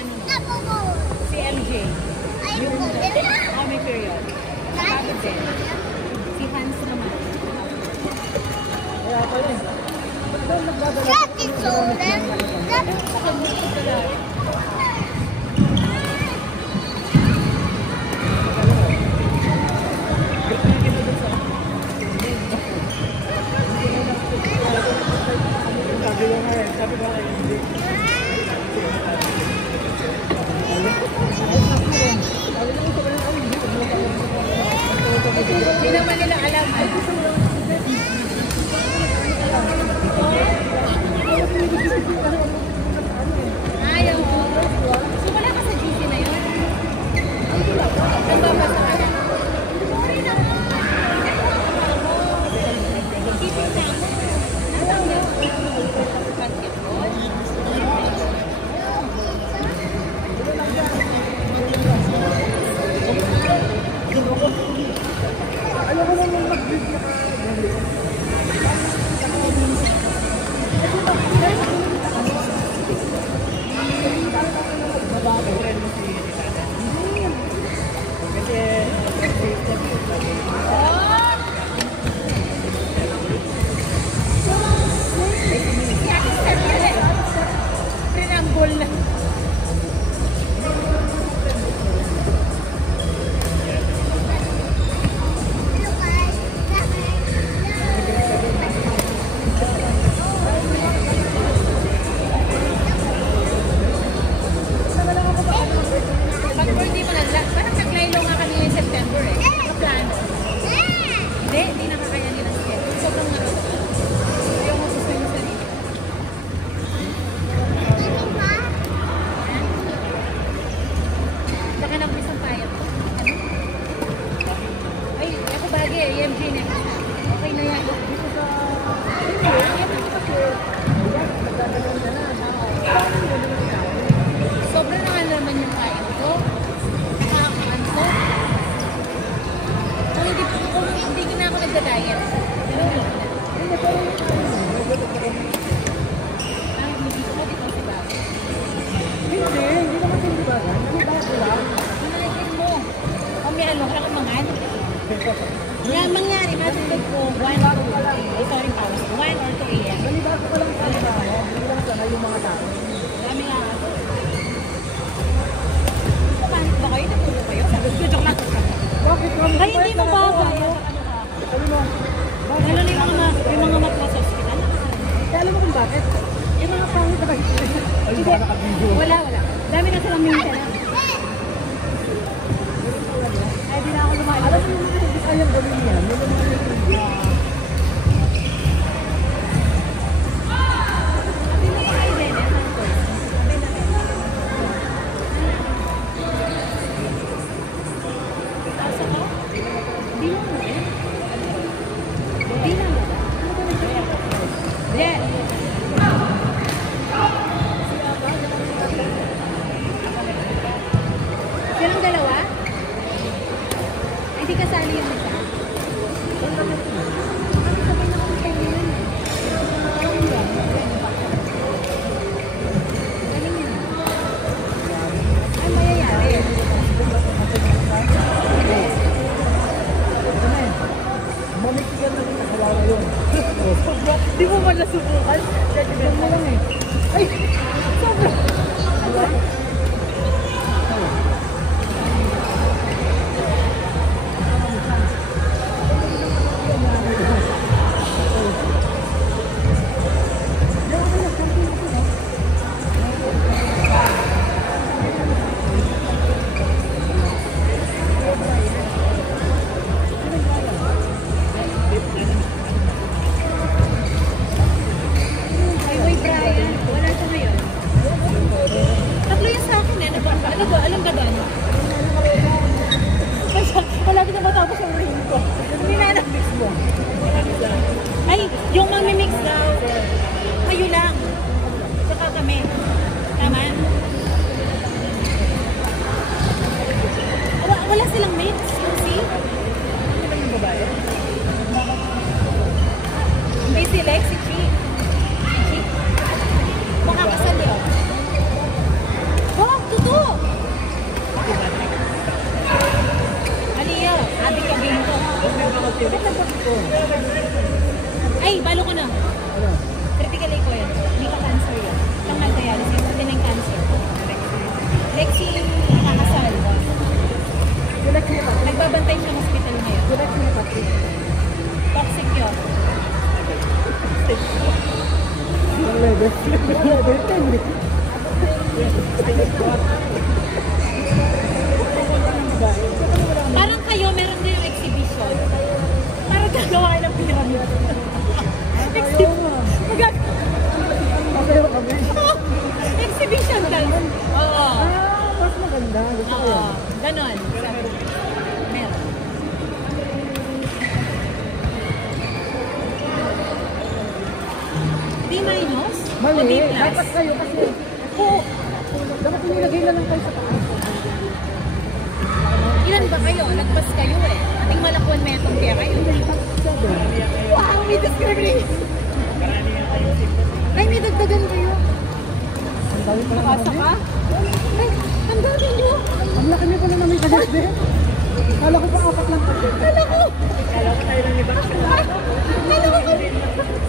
ano mo? Si MJ. May period. Kapatid din. Si Hans naman. That is stolen. That is stolen. Hindi naman nila alam. Ayaw mo. So wala ka sa GC na yun? Nagbabasa ka na? Sorry na mo. Isipin na mo. Nasaan yun? Basketball? Alam ko naman mag-video ka. Trinanggol na. Hindi nakakayanin ang schedule. Sobrang marot. Ayaw mo gusto yung sarili. Baka na po isang payat ko. Ano? Ay, ako bagay eh. EMG na. Okay na yan. Sobrang naman naman yung kain ko. Nakakaanto. Kung hindi na ako nagda-diet. Pero hindi ko dito si Baba. Hindi naman hindi ba? Hindi ba sila? Imagine mo. Kung may ano, kailangan mangan. Yan, mangyari. Matulog ko 1 or 2 a.m. 1 or 2 a.m. Nalibago ko lang sana. Hindi lang sana yung mga tao. Dami nga ako. Panik ba kayo? Natulog kayo? Sabi ko, joke lang. Bakit? Ay, hindi mo bagay. Sabi mo, Lalo na yung mga matwa sa hospital. alam mo kung bakit? Yung mga pangit na bakit? Ay, baka nakabidyo. Wala. Dami na silang maintenance. Ay, di na ako lumayo. Alam mo yung mga nagkayang gawin yan? Yung mga nagkayang Silang dalawa? Hindi kasali yung isa? Ay, mayayari. mamitigan na rin nakawawa yun. Di mo ba nasubukan? Kaya mo lang eh. Ay! Sobra! Diba? Ay, balo ko na. Ano? Critically ko yun. Hindi ka cancer yun. Tangal dialysis. Pati na yung cancer. Lexi, nakakasal. Direct niya pa. Nagbabantay siya ng hospital ngayon. Direct niya pa. Toxic yun. Ang level. Level 10 eh. Parang kayo, meron din yung exhibition. Parang gagawa kayo ng pyramid. Ayaw nga. Ayaw kami. Exhibition ka. Oo. Mas maganda. Gusto ko Oo. yan. Ganon. Meron. D minus? O Mali. D plus? Dapat kayo kasi. Oo. Dapat nilagay na lang kayo sa taas. Ilan ba kayo? Nagpas kayo eh. Ating malakwan metong kaya kayo. Wow, may discrimination. Ay, may dagdagan kayo. Ang dami pala Nakasa namin. ka? Ay, ang dami nyo. Ang laki niya pala namin kasi. Kala ko pa apat lang kasi. Kala ko. Kala ko tayo lang iba.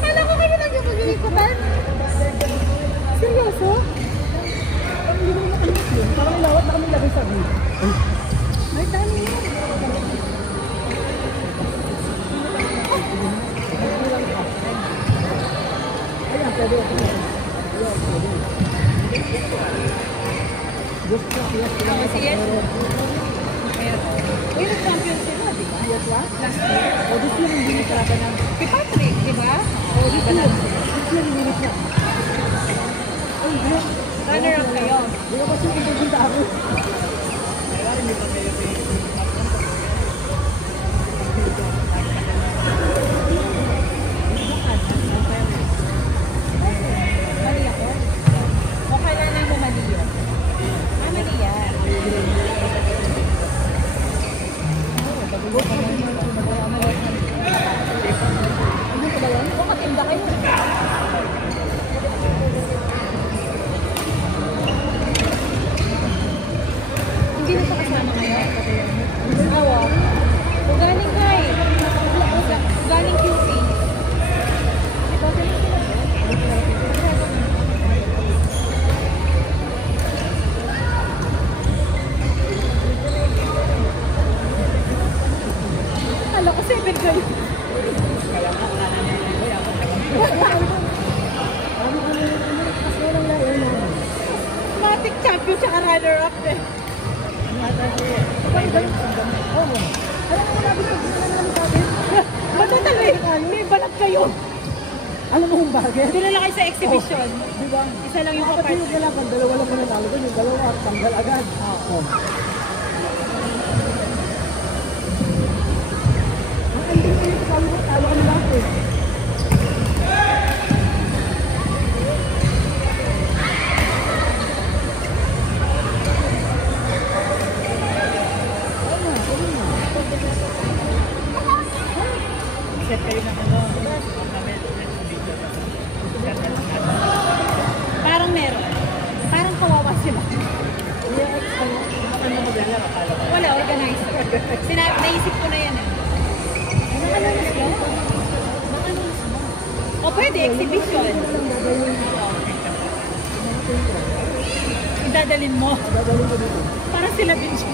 Kala ko kayo lang yung pag-iikutan. Seryoso? Parang hindi mo makamit yun. Parang ilawat na kami lagay sa amin. Ay, dami yun. Ayan, pwede ako. Ayan, pwede. Gusto ko siya sila. Kasi yes. Meron. Uy, nag-champion sila, di ba? Yes, ba? Last year. O, this year hindi ni talaga na. Si Patrick, di ba? O, this year. This year hindi ni siya. Ay, hindi. Runner-up kayo. Hindi ko kasi pupunta ako. Mali ako. O kailangan mo mali yun? Ah, mali yan. O, katinda kayo. Hindi na siya kasama ngayon. Awa. O galing ka eh. Galing QP. Kala ko 7 kayo. Matic champion siya runner-up eh. Matatagal eh. May balat kayo. Alam mo kung bakit? Doon na lang kayo sa exhibition. Di ba? Isa lang yung Apat kapart. yung kalaban, dalawa lang mananalo doon. Yung dalawa, tanggal agad. Oh. Ang ending ko yung talo kami lahat eh. Set kayo ng ano. Parang meron. Parang kawawa sila. Ano maglalaro? Akala ko. Wala, organizer. Naisip ko na yan eh. Nakalunas mo? Nakalunas mo. O pwede, exhibition. Idadalin mo. Dadalhin ko dito. Para sila din siya.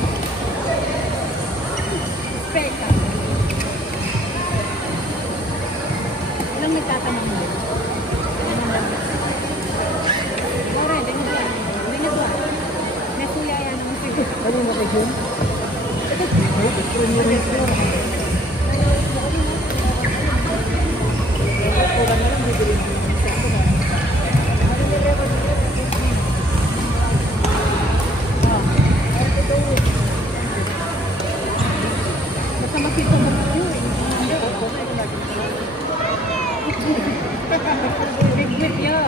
Peka. Ilang nagtatanong mo? Ora, hindi mo yan. Hindi mo yan. May kuya yan ang sige. Ano yung nakikita? Basta makita mo kayo eh. Big yun.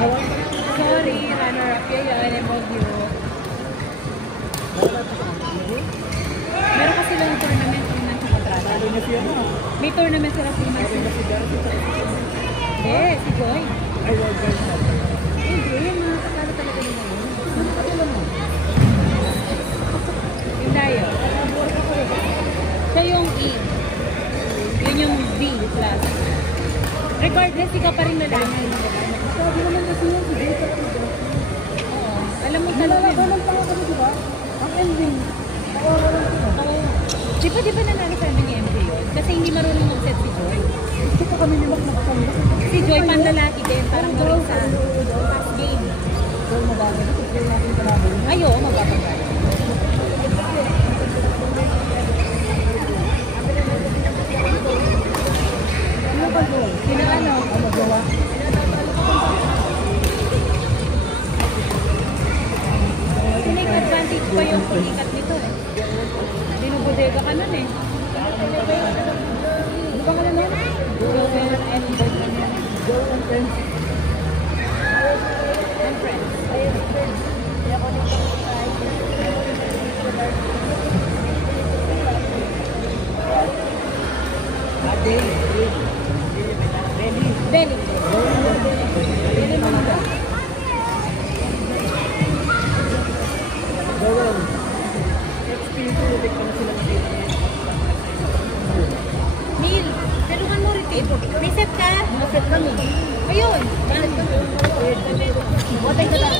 Sorry, runner-up yun. I love you. Meron kasi lang yung tournament ng Nancy Quadrata. May tournament sila si Nancy. Hindi, si Joy. Hindi, mga kasali talaga nila yun. Yung Dayo. Siya yung E. Yun yung B plus. ka pa rin lalaki. Sabi naman kasi yan, hindi ka rin. Oo. Alam mo talaga. Nalalabanan pa kami, di ba? Ang ending. Nakuha lang sila. Oo. Di ba nanalo sa amin ni MJ yun? Kasi hindi marunong mag-set si Joy. Gusto ko kami nila nakasama. Si Joy panlalaki din, parang Marisa. Last game. So, mababa. Ito natin kalaban. Ay, oo, magpapagay. Ano ba yun? Sino ano? Ano gawa? Tinake advantage pa yung kulikat nito eh. Binubodega ka nun eh. Ano ba ka naman? Joel and Joe and friends. friends. Belly. Belly mo na ba? Joel. Neil, tulungan mo rin. May set ka? Nakasip kami. Ayun. Watay ka lang.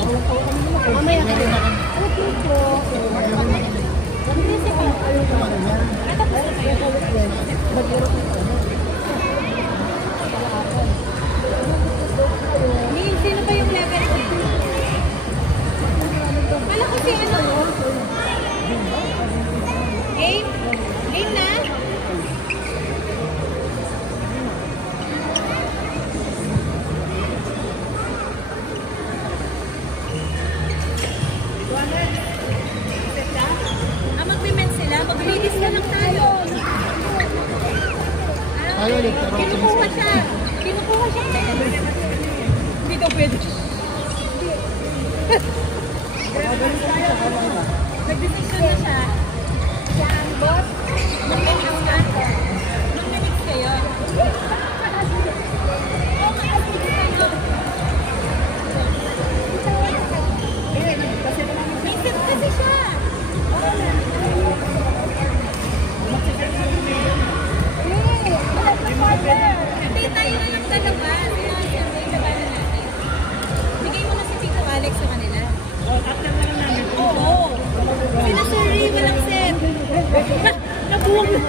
Mamaya ka. Ano dito? Hindi pa. Natapos na tayo. Neil, sino ba yung level 3? Kala ko si ano? Game? Game na? Mag-women sila, mag-ladies na lang tayo. Kinukuha siya. Kinukuha siya. Hindi daw pwede. Nag-decision na siya. Siya ang boss. Mag-mix ka. Mag-mix kayo. May set kasi siya. Hindi tayo na lang dalawa. Bigay mo na si Tito Alex sa kanila. After na lang namin. Oo. Sila sorry, walang set. Nabuwag na.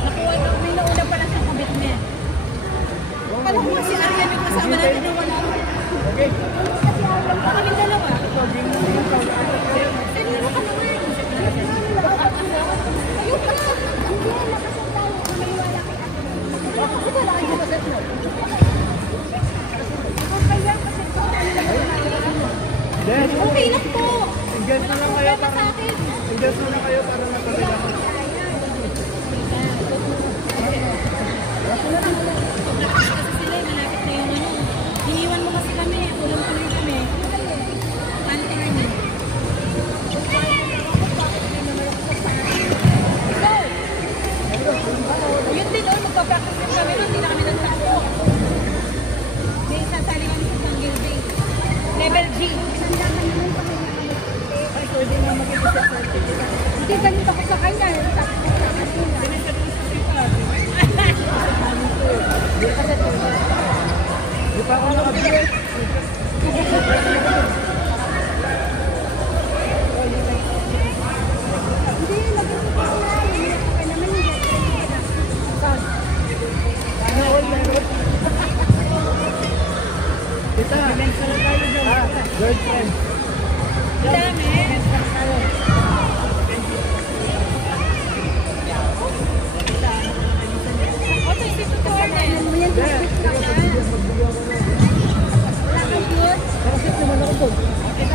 Nakuha na, may nauna pala siyang commitment. Kala ko si Arian yung kasama natin na wala. Kaming dalawa. Sino na ka naman? Ayun ka. Okay lang po. Engage na lang kayo Problema sa akin. Engage na lang kayo para nakabila. Kasi sila, malapit na yung ano. Iniwan mo kasi kami. Tulang-tuloy kami. Panting niyo. Yun din, magpa-practice din kami nun. Hindi na kami nagtakbo. May sasalingan ko ng gilbay. Level G. Ay, pwede nga mag-isa. Hindi, ganito ako sa kanya. Di pa ako nakabili. Hindi, nag-iisip ko na. Kaya naman hindi. Sana all meron. Tita, girlfriend. Dami. Okay, dito to order. Ano yan, mag-iisip ka ka. Wala kang cute. Nakasit naman ako doon.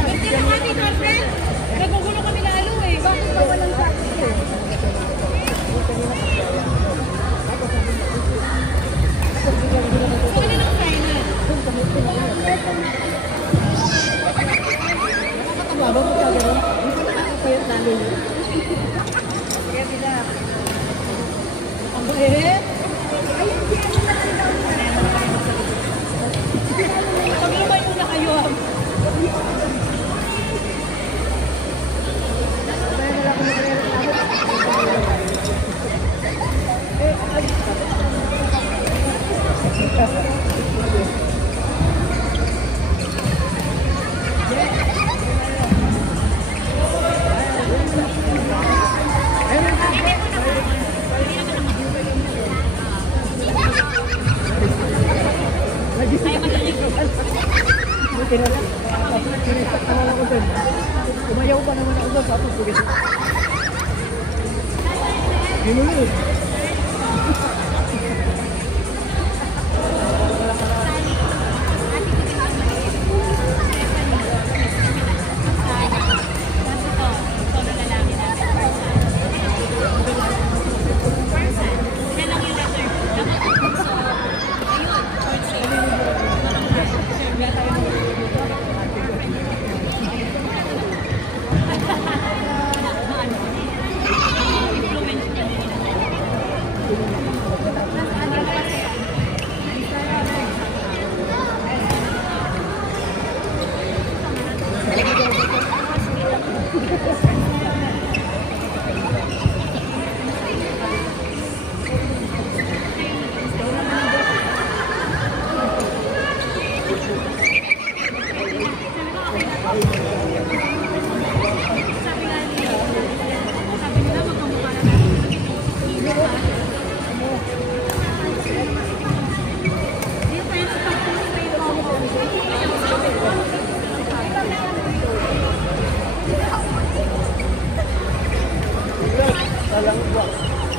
Hindi na kami, girlfriend. Nagugulo kami lalo eh. Bakit ba walang cute? So, ano ng final? Nakakataba ba pagka gano'n? Hindi ko nakakapayat lalo yun. Kaya sila. Ang bait. Pag lumayo na kayo. Kaya wala ko nagre-reklamo. Buti na lang. Tinisak naman ako dun. Umayaw pa naman ako dun. Tapos sige. Ginulit.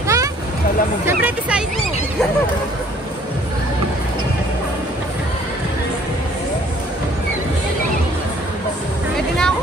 Ha? Siyempre, design mo. Pwede na ako.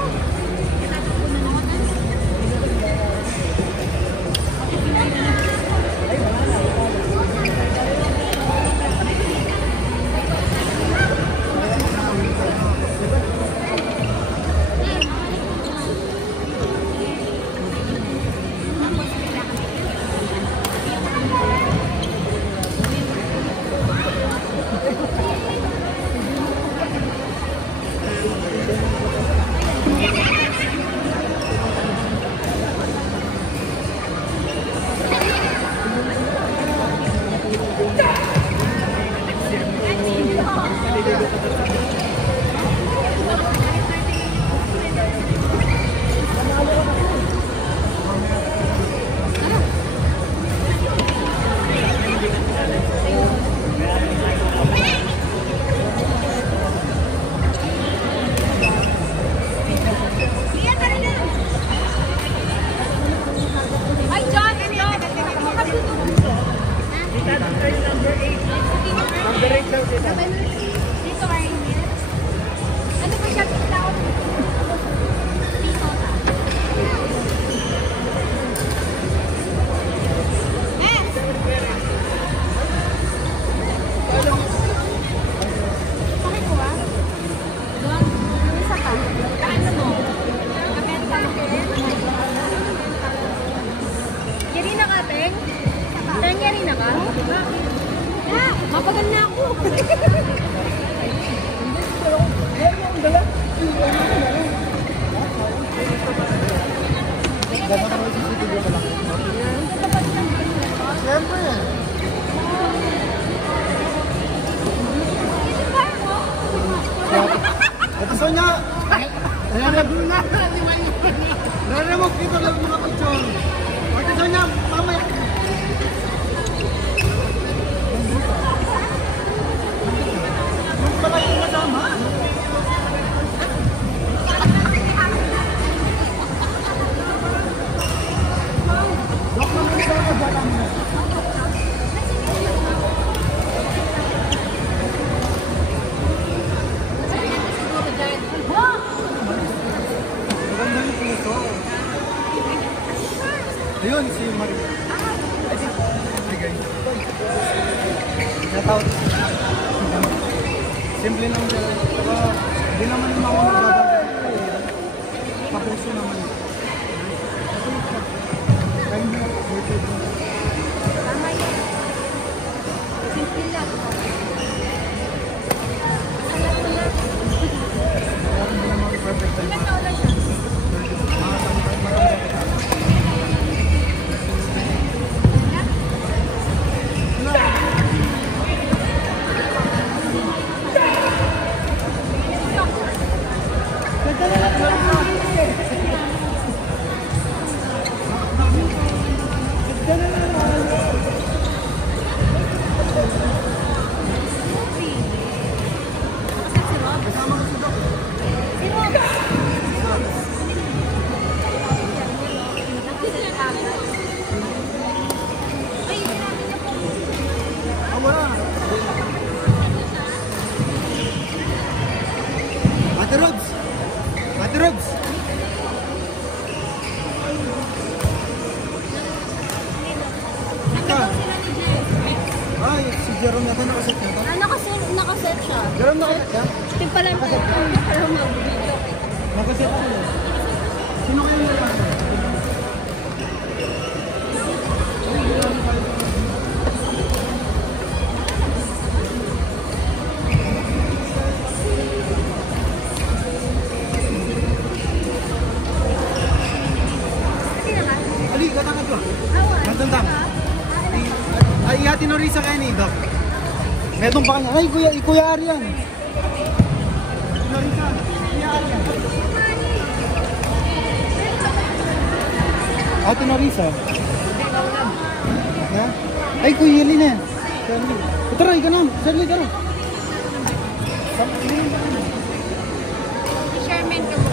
Dito ay ano ba siya? Mapagal na ako. Ito Sonya! Nare-remove dito lang mga picture. Ito Sonya, mamaya. Yung pala yung madama. Dok naman sa kadala mo. Ayun, si Maria. Hi guys. Natawag. Simple lang siya. Pero hindi naman ako nagdadagdag. Papuso naman. Kain mo. Tama yun. Simple lang. Kaya hindi naman perfect time. Ilan taon na siya? Ate Robs! Ate Robs! Ika! Ay, si Jerome na ito, nakaset na ito. Nakaset siya. Jerome, nakaset ka? Yung pala po. Pero mag-video. Nakaset ako. Sino kayo yung nakaset? Ali, katangad ko. Matandang. Ay, ihati na rin sa kanya ni Doc. Metong pa kanya. Ay, Kuya Arian. Norisa, Kuya Arian. Ate Norisa. Ha? Ay, Kuya Yelina. Tara, ika na. Sarli, tara. Si Sherman ka po.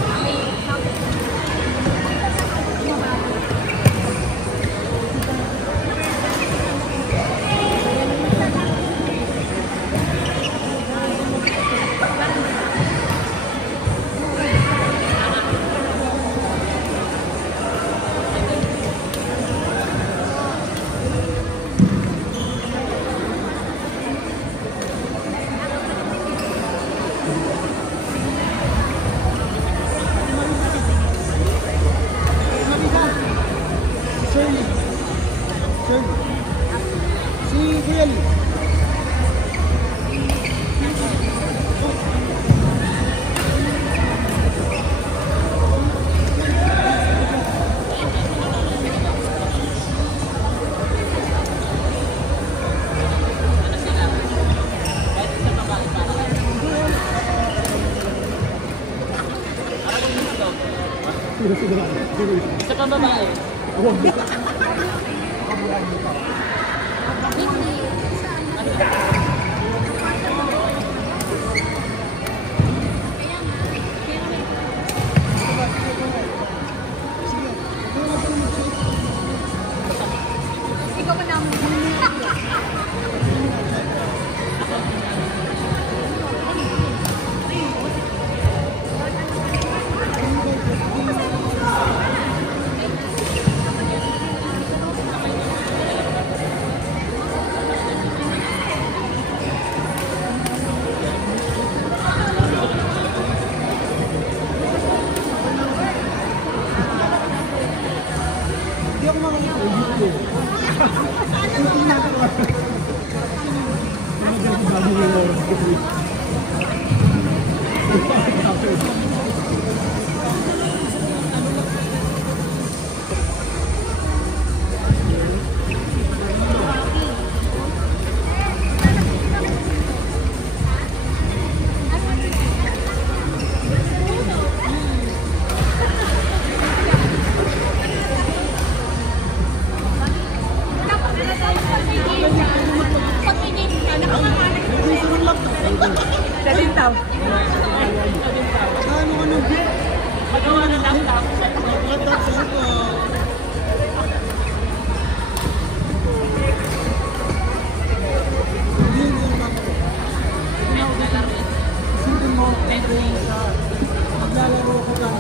Shirley. Shirley. Si Kuya Lee. Sa pambabae. Ikaw pa namin. Hindi ako makakita. Hindi na ako. Salintaw. Ano ka nung Magawa ng laptop. laptop sa ako? Hindi yung laptop. Isipin mo, maglalaro ko ka.